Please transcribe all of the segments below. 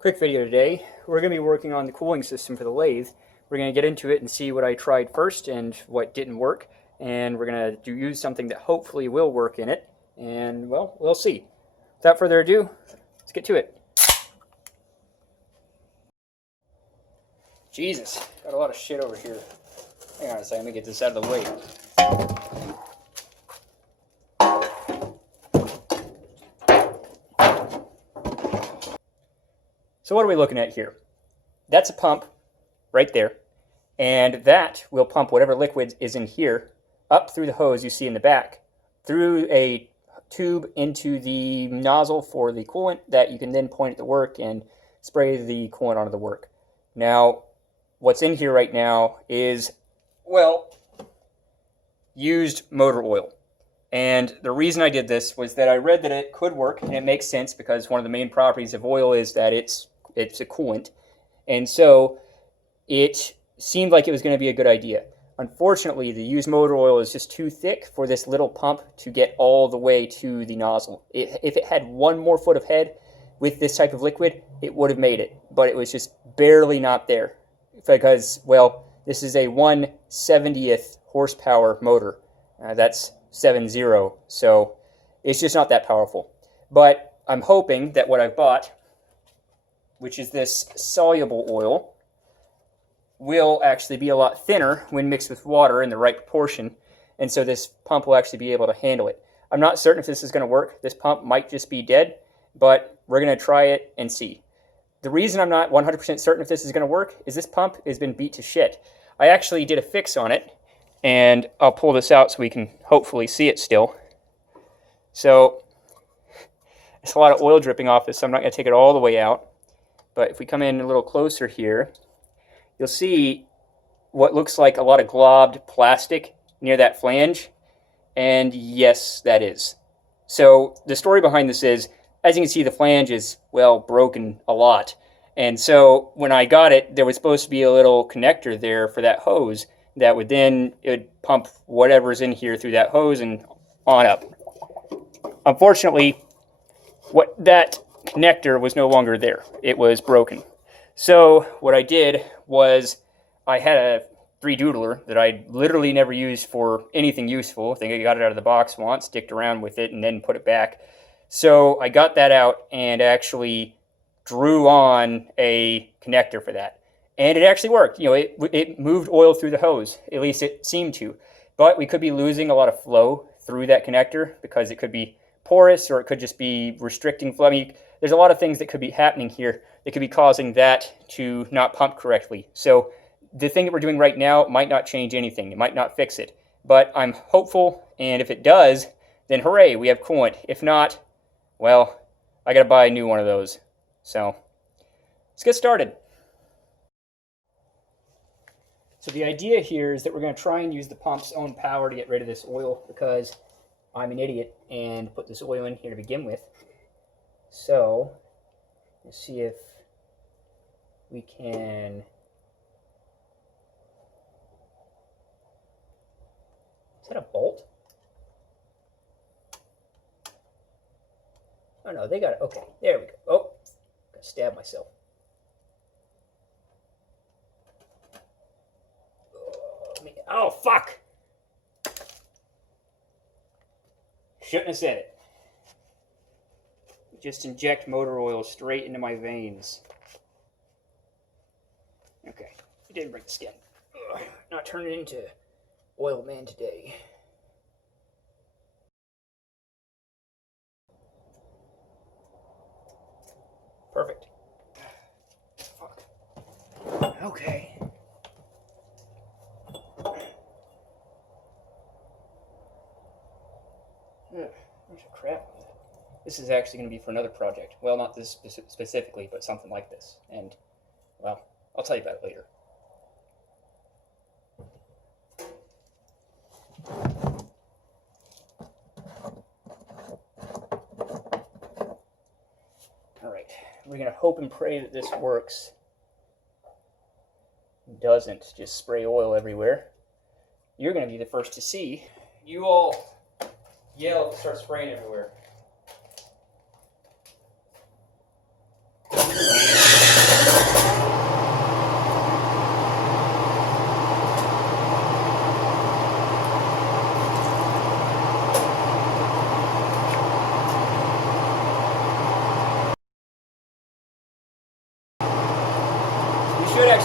Quick video today. We're going to be working on the cooling system for the lathe. We're going to get into it and see what I tried first and what didn't work. And we're going to use something that hopefully will work in it. And, well, we'll see. Without further ado, let's get to it. Jesus, got a lot of shit over here. Hang on a second, let me get this out of the way. So what are we looking at here? That's a pump right there, and that will pump whatever liquid is in here up through the hose you see in the back, through a tube into the nozzle for the coolant that you can then point at the work and spray the coolant onto the work. Now, what's in here right now is, well, used motor oil. And the reason I did this was that I read that it could work, and it makes sense because one of the main properties of oil is that it's a coolant. And so it seemed like it was going to be a good idea. Unfortunately, the used motor oil is just too thick for this little pump to get all the way to the nozzle. If it had one more foot of head with this type of liquid, it would have made it. But it was just barely not there because, well, this is a 1/70th horsepower motor. That's 7.0, so it's just not that powerful. But I'm hoping that what I've bought, which is this soluble oil, will actually be a lot thinner when mixed with water in the right proportion, and so this pump will actually be able to handle it. I'm not certain if this is going to work. This pump might just be dead, but we're going to try it and see. The reason I'm not 100% certain if this is going to work is this pump has been beat to shit. I actually did a fix on it, and I'll pull this out so we can hopefully see it still. So there's a lot of oil dripping off this, so I'm not going to take it all the way out. But if we come in a little closer here, you'll see what looks like a lot of globbed plastic near that flange. And yes, that is. So the story behind this is, as you can see, the flange is, well, broken a lot. And so when I got it, there was supposed to be a little connector there for that hose that would then pump whatever's in here through that hose and on up. Unfortunately, that connector was no longer there. It was broken. So what I did was I had a 3-doodler that I literally never used for anything useful. I think I got it out of the box once, sticked around with it, and then put it back. So I got that out and actually drew on a connector for that. And it actually worked. You know, it moved oil through the hose. At least it seemed to. But we could be losing a lot of flow through that connector because it could be porous or it could just be restricting flow. I mean, there's a lot of things that could be happening here that could be causing that to not pump correctly. So the thing that we're doing right now might not change anything. It might not fix it. But I'm hopeful, and if it does, then hooray, we have coolant. If not, well, I got to buy a new one of those. So let's get started. So the idea here is that we're going to try and use the pump's own power to get rid of this oil because I'm an idiot and put this oil in here to begin with. So let's see if we can. Is that a bolt? Oh no, they got it. Okay, there we go. Oh, I stabbed myself. Oh, fuck! Shouldn't have said it. Just inject motor oil straight into my veins. Okay, it didn't break the skin. Ugh, not turning into oil man today. Perfect. Fuck. Okay. There's a crap on that. This is actually going to be for another project. Well, not this specifically, but something like this. And, well, I'll tell you about it later. Alright, we're going to hope and pray that this works. It doesn't just spray oil everywhere. You're going to be the first to see. You all yell, start spraying everywhere.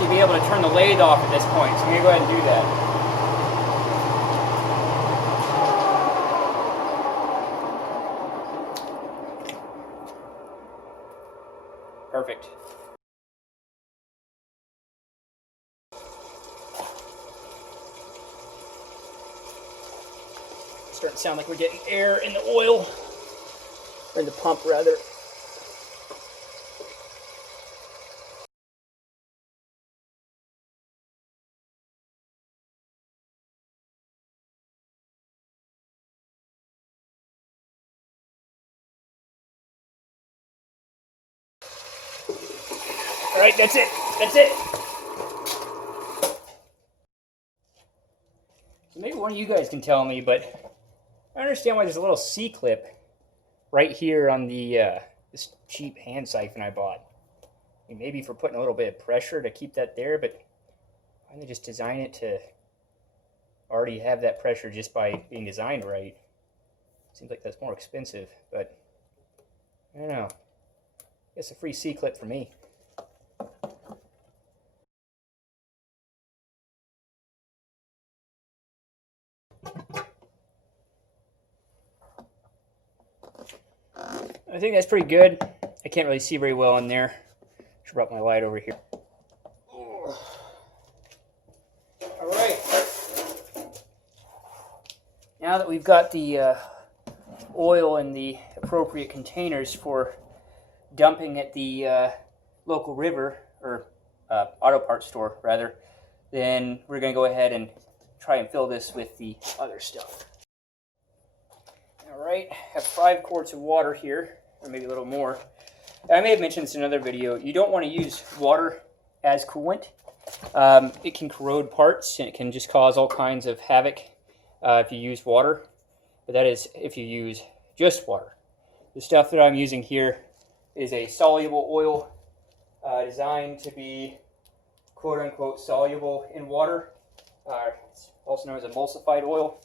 actually be able to turn the lathe off at this point, so I'm going to go ahead and do that. Perfect. It's starting to sound like we're getting air in the oil, or in the pump rather. All right, that's it. That's it. So maybe one of you guys can tell me, but I don't understand why there's a little C-clip right here on the this cheap hand siphon I bought. I mean, maybe for putting a little bit of pressure to keep that there, but why don't they just design it to already have that pressure just by being designed right? Seems like that's more expensive, but I don't know. I guess a free C-clip for me. I think that's pretty good. I can't really see very well in there. Should brought my light over here. All right. Now that we've got the oil in the appropriate containers for dumping at the local river, or auto parts store rather, then we're going to go ahead and try and fill this with the other stuff. All right, I have 5 quarts of water here, or maybe a little more. I may have mentioned this in another video. You don't want to use water as coolant. It can corrode parts, and it can just cause all kinds of havoc if you use water. But that is if you use just water. The stuff that I'm using here is a soluble oil designed to be quote-unquote soluble in water. It's also known as emulsified oil.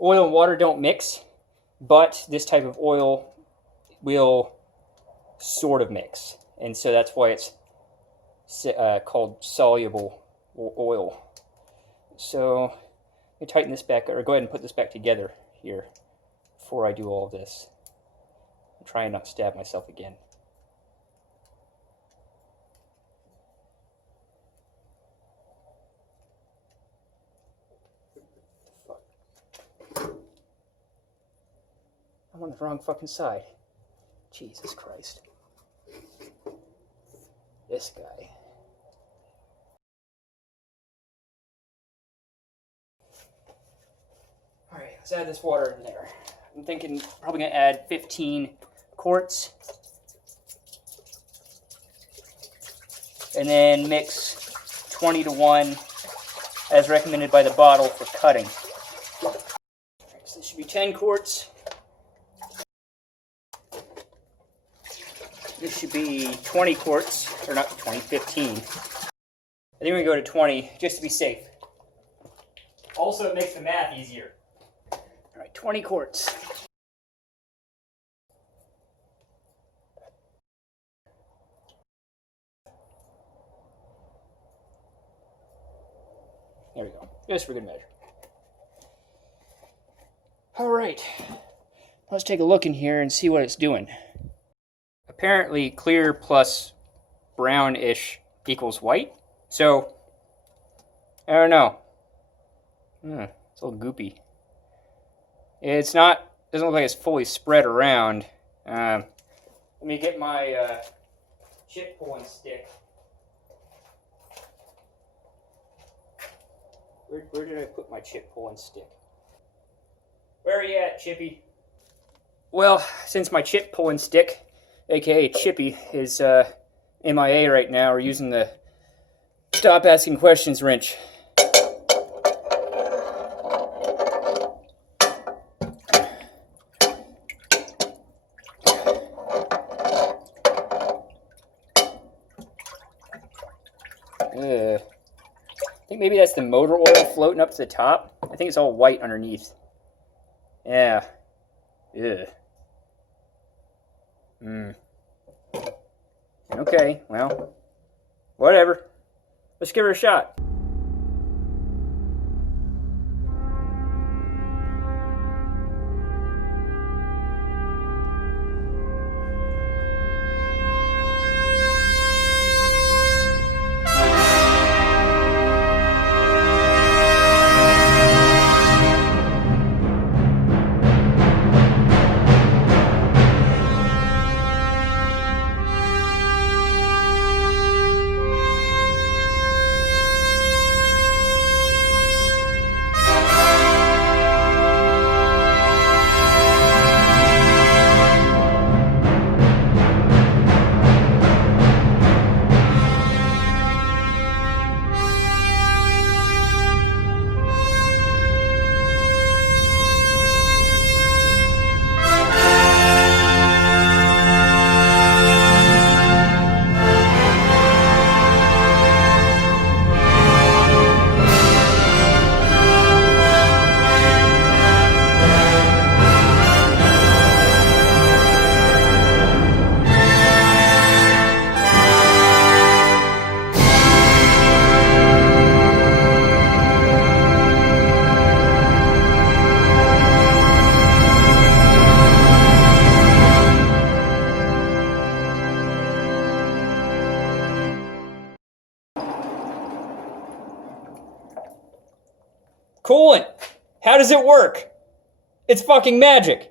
Oil and water don't mix, but this type of oil will sort of mix, and so that's why it's called soluble oil. So let me tighten this back, or go ahead and put this back together here before I do all of this. I'm trying not to stab myself again. I'm on the wrong fucking side. Jesus Christ. This guy. Alright, let's add this water in there. I'm thinking probably going to add 15 quarts. And then mix 20 to 1 as recommended by the bottle for cutting. Right, so this should be 10 quarts. This should be 20 quarts, or not 20, 15. I think we're going to go to 20 just to be safe. Also, it makes the math easier. All right, 20 quarts. There we go, just for good measure. All right, let's take a look in here and see what it's doing. Apparently, clear plus brownish equals white. So, I don't know. It's a little goopy. It's not, doesn't look like it's fully spread around. Let me get my chip pulling stick. Where did I put my chip pulling stick? Where are you at, Chippy? Well, since my chip pulling stick, aka Chippy, is MIA right now, we're using the stop asking questions wrench. I think maybe that's the motor oil floating up to the top. I think it's all white underneath. Yeah. Ugh. Okay, well, Whatever. Let's give her a shot. Coolant! How does it work? It's fucking magic!